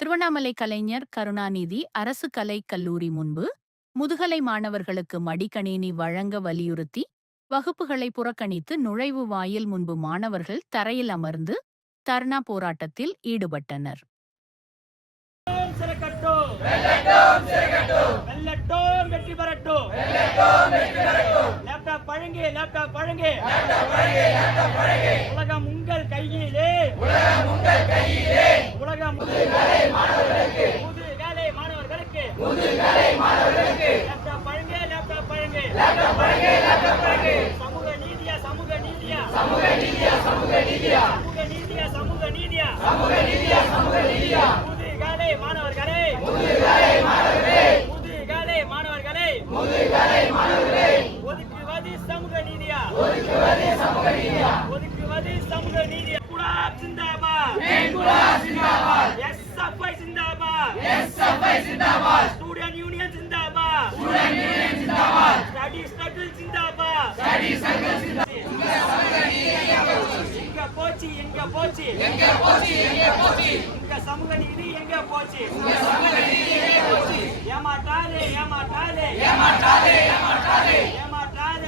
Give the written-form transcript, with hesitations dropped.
திருவண்ணாமலை கலைஞர் கருணாநிதி அரசு கலைக் கல்லூரி முன்பு முதுகலை மாணவர்களுக்கு மடிக்கணினி வழங்க வலியுறுத்தி வகுப்புகளை புறக்கணித்து நுழைவு வாயில் முன்பு மாணவர்கள் தரையில் அமர்ந்து தர்ணா போராட்டத்தில் ஈடுபட்டனர். உலகம் உங்கள் கையிலே, உலகம் முதுகலை மாணவர்களுக்கு லேப்டாப் பழங்கு. சமூக நீதியா, சமூக நீதியா, முதுகலை மாணவர்களே, ஒதுக்குவது சமூக நீதியா, ஜிந்தாபாத், எஸ்எஃப்ஐ ஜிந்தாபாத், ஸ்டூடெண்ட் யூனியன் ஜிந்தாபாத், ஸ்டடி சர்க்கிள் ஜிந்தாபாத். எங்க போச்சு இங்க சமூக நீதி, எங்க போச்சு? ஏமாற்றாதே